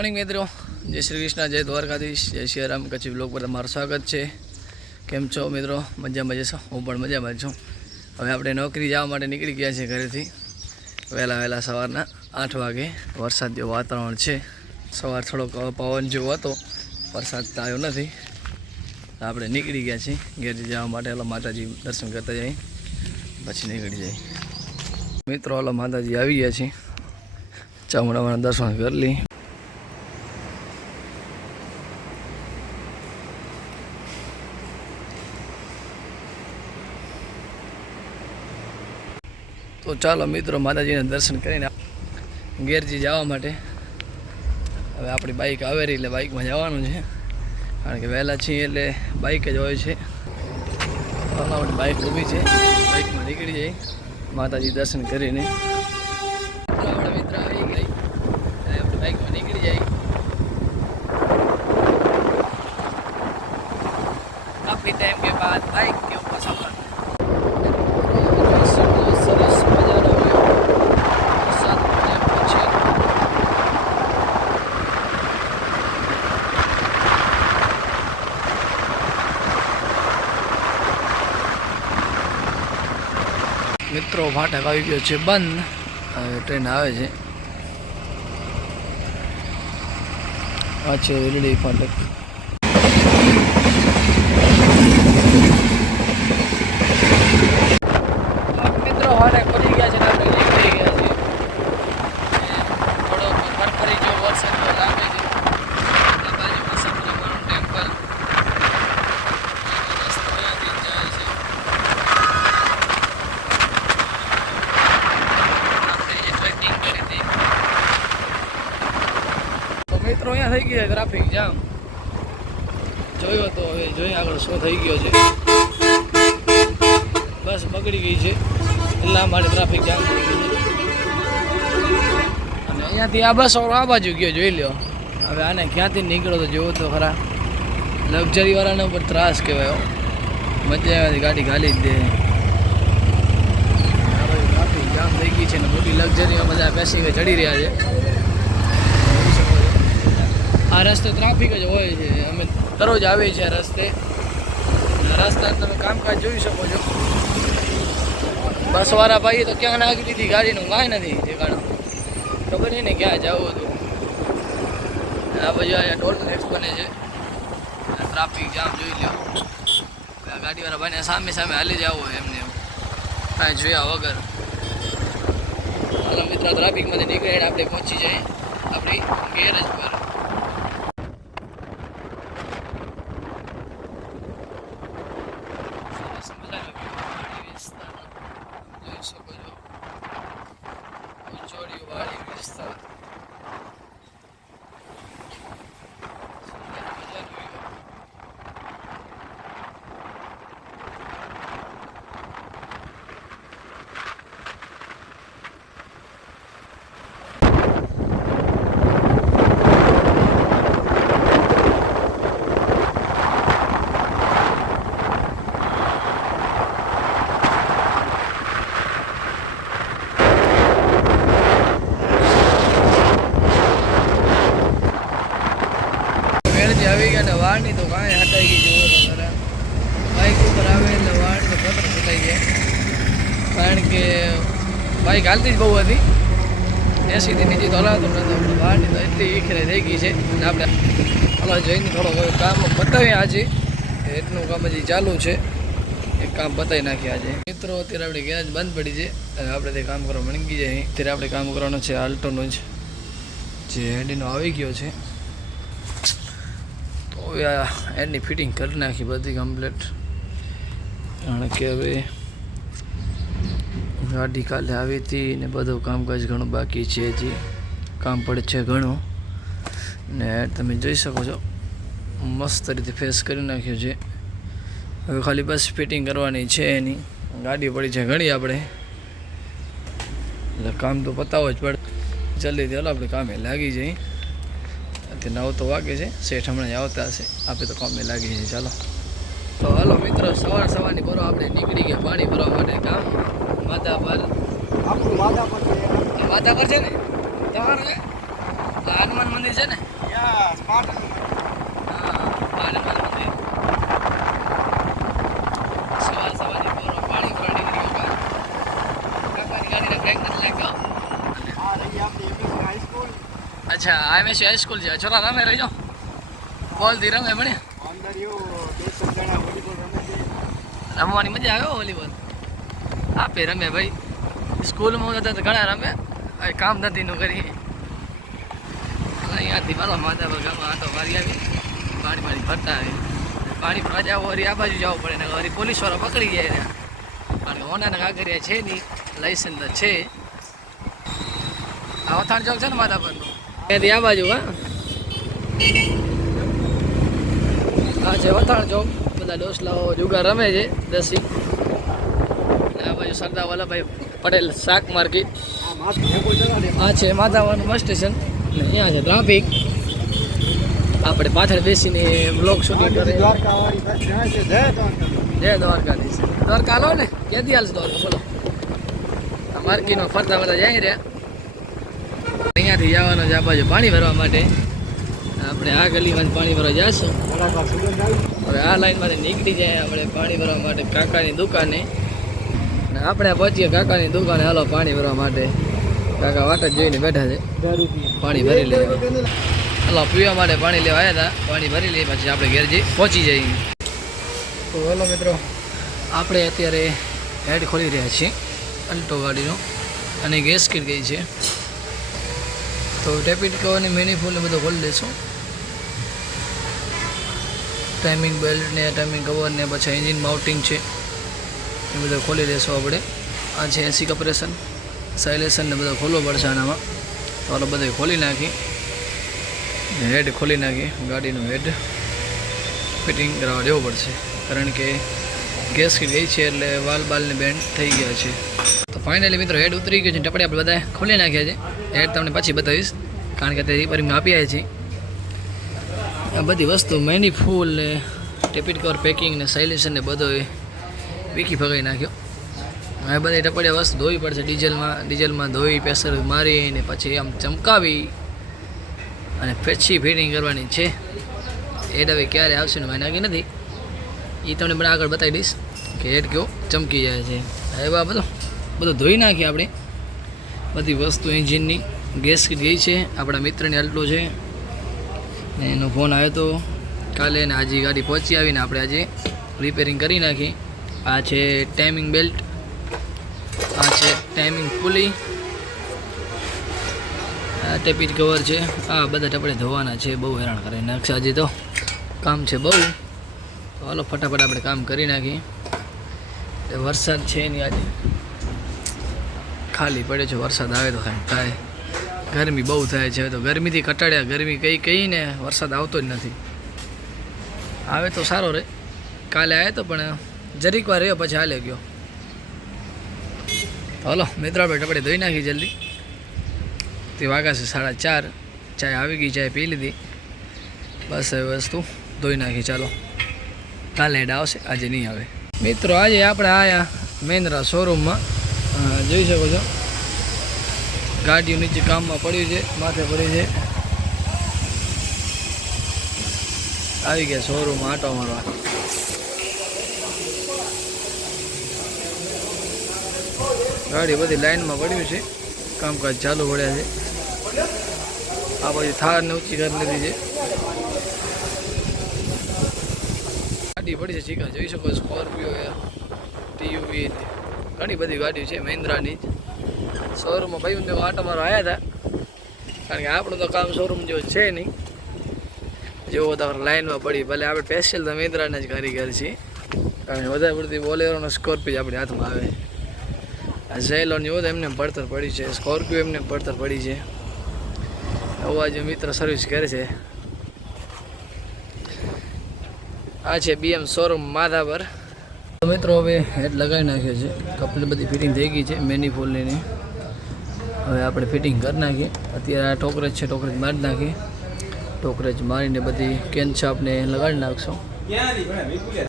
Morning મિત્રો. જય શ્રી કૃષ્ણ, જય દ્વારકાધીશ, જય શ્રી રામ. કચ્છી બ્લોગ પર તમારું સ્વાગત છે. કેમ છો મિત્રો? મજામાં જશો હું પણ મજામાં છું. હવે આપણે નોકરી જવા માટે નીકળી ગયા છીએ ઘરેથી. વહેલા વહેલા સવારના આઠ વાગે વરસાદ જેવું વાતાવરણ છે. સવાર થોડોક પવન જેવો હતો. વરસાદ આવ્યો નથી. આપણે નીકળી ગયા છીએ. ઘેર જવા માટે એટલે માતાજી દર્શન કરતા જઈએ. પછી નીકળી જઈએ. મિત્રો ઓલો માતાજી આવી ગયા છીએ. ચામુંડામાના દર્શન કરી લઈ તો ચાલો મિત્રો, માતાજીને દર્શન કરીને ગેરજી જવા માટે. હવે આપણી બાઇક આવેરી એટલે બાઇકમાં જવાનું છે. કારણ કે વહેલા છીએ એટલે બાઇક જ હોય છે. આપણી બાઇક ઊભી છે. બાઇકમાં નીકળી જઈ. માતાજી દર્શન કરીને. આપણા મિત્ર આવી ગઈ. આપણે બાઇકમાં નીકળી જાય કાફી ટાઈમ કે બાદ બાઇક મિત્રો ફાટક આવી ગયો છે બંધ. હવે ટ્રેન આવે છે. આ છે ફાટક મિત્રો હારે પડી ગયા છે ને આપણે નીકળી ગયા છે થોડો ફરફરી જેવો વરસાદ જેવો લાગે છે એટલે બાજુમાં સત્રગણ ટેમ્પલ રસ્તો અહીંયાથી જાય છે આપણે જે ટ્રેકિંગ કરી હતી તો મિત્રો અહીંયા થઈ ગઈ છે ટ્રાફિક જામ જોયો તો હવે જોઈએ આગળ શું થઈ ગયો છે. બસ બગડી ગઈ છે. એટલા માટે ટ્રાફિક જામ થઈ ગઈ છે. અને અહીંયાથી આ બસ આ બાજુ ગયો, જોઈ લ્યો. હવે આને ક્યાંથી નીકળો તો જોવો તો ખરા. લક્ઝરી વાળાને ઉપર ત્રાસ કહેવાય મજા આવે ગાડી ગાલી જ દે. ટ્રાફિક જામ થઈ ગઈ છે ને મોટી લક્ઝરીમાં બધા પેસેન્જર ચડી રહ્યા છો. આ રસ્તે ટ્રાફિક જ હોય છે. અમે દરરોજ આવીએ છીએ રસ્તે. આ રસ્તા તમે કામકાજ જોઈ શકો છો. બસવાળા ભાઈએ તો ક્યાં નાખી દીધી ગાડીનું? કાંઈ નથી ઠેકાણું. ખબર નહીં ને ક્યાં જવું હતું? આ બાજુ અહીંયા ટોલ ટેક્સ બને છે. ટ્રાફિક જામ જોઈ લો ગાડીવાળા ભાઈને સામે સામે હાલી જવું હોય એમને એમ. કાંઈ જોયા વગર. હાલો મિત્રો ટ્રાફિકમાંથી નીકળીને આપણે પહોંચી જઈએ. આપણી ગેરેજ પર. આવી ગયા ને વાળની તો કાંઈ હટાઈ ગઈ જુઓ તો ખરા. બાઇક ઉપર આવે એટલે વાળ તો પત્ર ફૂટાઈ જાય. કારણ કે બાઇક હાલતી જ બહુ હતી. એસીથી નીચે તો હલાવતો પણ વાળની તો એટલી ઈખરે થઈ ગઈ છે. અને આપણે હલા જઈને થોડો કામ બતાવીએ આજે. એટલું કામ હજી ચાલુ છે. એક કામ બતાવી નાખીએ આજે. મિત્રો, અત્યારે આપણે ગેરેજ બંધ પડી છે. અને આપણે તે કામ કરવા મણગી જાય અત્યારે આપણે કામ કરવાનું છે આલ્ટોનું જ. જે હેડીનો આવી ગયો છે. એની ફિટિંગ કરી નાખી બધી કમ્પ્લીટ કારણ કે હવે ગાડી કાલે આવી હતી ને બધું કામકાજ ઘણું બાકી છે હજી કામ પડે છે ઘણું ને તમે જોઈ શકો છો મસ્ત રીતે ફેસ કરી નાખ્યું છે હવે ખાલી બસ ફિટિંગ કરવાની છે એની ગાડી પડી છે ઘણી આપણે એટલે કામ તો પતાવો જ પડે જલ્દીથી હલો આપણે કામે લાગી જઈએ અત્યારે નવ તો વાગે છે. શેઠ હમણાં જ આવતા હશે. આપણે તો કામે લાગી છે ચાલો. તો હાલો મિત્રો સવાર સવારની બરો આપણે નીકળી ગયા પાણી ભરવા માટે કામ. માતા પર. આપણું વાદા પર છે. આ પર છે ને? તમારું? હનુમાન મંદિર છે ને? હનુમાન મંદિર. સવાર સવારની પોરો પાણી ગાડીને બ્રેક નથી લાગ્યો આ રહી આપણી એમએસ હાઈસ્કૂલ અચ્છા આ મેં હાઈસ્કૂલ છે છોરા રમે રહીજો બોલથી રમે મને અંદર એવું બે ત્રણ જણા વોલીબોલ રમે છે રમવાની મજા આવે હો વોલીબોલ આપે રમે ભાઈ. સ્કૂલમાં હતા તો ઘણા રમે. કામ નથી નું કરી. અહીંયાથી મારો માતા ગામમાં આટો મારી આવી. પાણી પાણી ભરતા આવે. પાણી જાવ, વળી આ બાજુ જવું પડે ને વળી પોલીસવાળા પકડી જાય ને. કારણ કે હોનાના કાગરિયા છે નહીં લાઇસન્સ છે. આ વથાણ ચોક છે ને માતા પરનું ત્યાંથી આ બાજુ, હા. હા છે વથાણ ચોક બધા ડોસલાઓ જુગાર રમે છે દસી આ બાજુ સરદાર વલ્લભભાઈ પટેલ શાક માર્કેટ. આ આ છે માધાવાનું બસ સ્ટેશન. અહીંયા છે ટ્રાફિક. આપણે પાછળ બેસીને બ્લોગ શૂટિંગ કરે. જાય દ્વારકાધીશ. દ્વારકા લો ને ક્યાંથી હાલ દ્વારકા, બોલો. આ માર્કેટમાં ફરતા ફરતા જાય રહ્યા. અહીંયાથી જવાનું છે આ બાજુ પાણી ભરવા માટે. આપણે આ ગલીમાં જ પાણી ભરવા જઈશું હવે આ લાઈનમાંથી નીકળી જાય આપણે પાણી ભરવા માટે કાકાની દુકાને. અને આપણે પહોંચીએ કાકાની દુકાને. હાલો પાણી ભરવા માટે. કાકા વાટ જોઈને બેઠા છે. પાણી ભરી લે. હાલો પીવા માટે પાણી લેવા આવ્યા હતા. પાણી ભરી લઈએ પછી આપણે ઘેર જઈ પહોંચી જઈએ. તો હેલો મિત્રો. આપણે અત્યારે હેડ ખોલી રહ્યા છીએ. અલ્ટો ગાડીનો. અને ગેસ કીટ ગઈ છે. તો ટેપિટ કવરની મેની ફૂલ બધું ખોલી લેશું ટાઈમિંગ બેલ્ટ ને ટાઈમિંગ કવર ને, પછી એન્જિન માઉન્ટિંગ છે, એ બધું ખોલી લેશું આપણે. આ છે એસી કમ્પ્રેશન સાઇલેશન ને બધો ખોલવો પડશે આનામાં. તો આપણે બધું ખોલી નાખી. હેડ ખોલી નાખી, ગાડીનું હેડ. ફિટિંગ કરાવવા દેવું પડશે. કારણ કે ગેસ ગઈ છે એટલે વાલ બાલને બેન્ડ થઈ ગયા છે. ફાઇનલી મિત્રો હેડ ઉતરી ગયું છે ટપડે આપણે બધા ખોલી નાખ્યા છે. હેડ તમને પછી બતાવીશ, કારણ કે તે રિપેરિંગ આપી આવ્યા છીએ આ બધી વસ્તુ મેની ફૂલ ને ટેપિટ કવર પેકિંગ ને સાઇલેશન ને બધો એ વીખી ભગાઈ નાખ્યો. હવે બધી ટપડિયા વસ્તુ ધોવી પડશે ડીઝલમાં ડીઝલમાં ધોઈ, પ્રેશર મારીને પછી આમ ચમકાવી અને પછી ફિટિંગ કરવાની છે. એ હવે ક્યારે આવશે ને મને નાખી નથી. એ તમને પણ આગળ બતાવી દઈશ કે હેડ કેવો ચમકી જાય છે. હવે બા બધું ધોઈ નાખીએ આપણે. બધી વસ્તુ એન્જિનની. ગેસ ગઈ છે. આપણા મિત્રની અલ્ટો છે. ને એનો ફોન આવ્યો તો કાલે ને આજે ગાડી પહોંચી આવીને આપણે આજે રિપેરિંગ કરી નાખી. આ છે ટાઈમિંગ બેલ્ટ આ છે ટાઈમિંગ પુલી આ ટેપિટ કવર છે. આ બધા ટપડે ધોવાના છે. બહુ હેરાન કરે નકશાજી તો. કામ છે બહુ. તો હાલો ફટાફટ આપણે કામ કરી નાખીએ. વરસાદ છે નહીં આજે. ખાલી પડે છે, વરસાદ આવે તો કાંઈ થાય. ગરમી બહુ થાય છે, તો ગરમીથી કટાડ્યા, ગરમી કઈ કહીને વરસાદ આવતો જ નથી. આવે તો સારો રહે કાલે આવ્યો તો પણ જરીક વાર રહ્યો, પછી હાલે ગયો. હલો મિત્રો આપણે ટપડે ધોઈ નાખી જલ્દી. તે વાગા છે સાડા ચાર. ચાય આવી ગઈ, ચાય પી લીધી. બસ એ વસ્તુ ધોઈ નાખી, ચાલો. કાલે હેડ આવશે, આજે નહીં આવે. મિત્રો, આજે આપણે આયા મહેન્દ્રા શોરૂમમાં જોઈ શકો છો. ગાડીઓ નીચે કામમાં પડ્યું છે, માથે પડ્યું છે. આવી ગયા શોરૂમ આટો મારવા. ગાડી બધી લાઈનમાં પડ્યું છે. કામકાજ ચાલુ પડ્યા છે. આ બાજુ થાર ને ઊંચી કરી લીધી છે. ગાડી પડી છે ચીકા જોઈ શકો સ્કોર્પિયો ટીયુવી ઘણી બધી ગાડીઓ છે મહિન્દ્રાની. શોરૂમમાં ભાઈ હું આટો આવ્યા હતા કારણ કે આપણું તો કામ શોરૂમ જેવું છે નહીં. જેવો તમારે લાઇનમાં પડી, ભલે આપણે સ્પેશિયલ તો મહિન્દ્રાના જ કારીગર છીએ. કારણ કે વધારે પડતી બોલેરોનો સ્કોર્પિયો આપણી હાથમાં આવે. ઝેલોન જેવો તો એમને પડતર પડી છે સ્કોર્પિયો એમને પડતર પડી છે. અવાજ મિત્ર સર્વિસ કરે છે. આ છે બીએમ શોરૂમ માધાપર મિત્રો હવે હેડ લગાવી નાખ્યો છે. કપલી બધી ફિટિંગ થઈ ગઈ છે મેનીફોલ્ડની હવે આપણે ફિટિંગ કરી નાખીએ. અત્યારે આ ટોકરેજ છે, ટોકરેજ મારી નાખીએ. ટોકરેજ મારીને બધી કેન છાપને લગાડી નાખશો.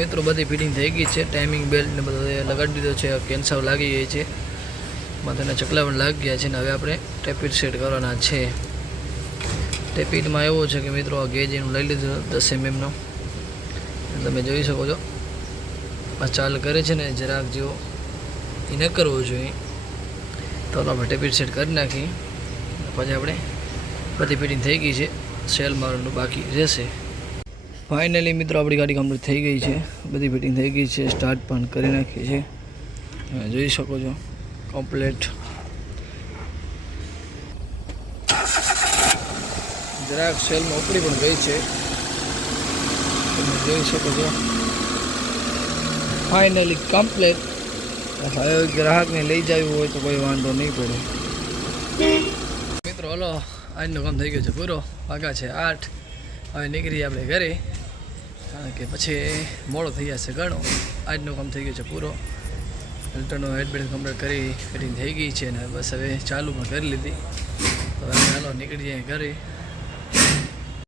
મિત્રો બધી ફિટિંગ થઈ ગઈ છે ટાઈમિંગ બેલ્ટ ને બધું લગાડી દીધો છે કેન્સાવ લાગી ગઈ છે. માથાના ચકલા પણ લાગી ગયા છે ને હવે આપણે ટેપિટ સેટ કરવાના છે. ટેપીટમાં એવો છે કે મિત્રો આ ગેજ એનું લઈ લીધું દસ એમએમનો તમે જોઈ શકો છો. આ ચાલ કરે છે ને, જરાક જેવો એ ન કરવો જોઈએ. તો આપણે ટેપીટ સેટ કરી નાખી. પછી આપણે બધી ફિટિંગ થઈ ગઈ છે. સેલ મારવાનું બાકી રહેશે. ફાઇનલી મિત્રો, આપણી ગાડી કમ્પ્લીટ થઈ ગઈ છે. બધી ફિટિંગ થઈ ગઈ છે. સ્ટાર્ટ પણ કરી નાખી છે. જોઈ શકો છો. કમ્પ્લેટ જરાક સેલમાં ઉપડી પણ ગઈ છે. તમે જોઈ શકો છો. ફાઇનલી કમ્પ્લેટ હવે ગ્રાહકને લઈ જવું હોય તો કોઈ વાંધો નહીં પડે. મિત્રો, હલો. આજનું કામ થઈ ગયું છે પૂરો. વાગા છે આઠ. હવે નીકળી આપણે ઘરે. કારણ કે પછી મોડો થઈ જશે ઘણો. આજનું કામ થઈ ગયું છે પૂરો. અલ્ટરનો હેડબેડ કમ્પ્લીટ કરી ફિટિંગ થઈ ગઈ છે ને બસ હવે ચાલુ પણ કરી લીધી. તો હવે ચાલો નીકળી જઈએ ઘરે.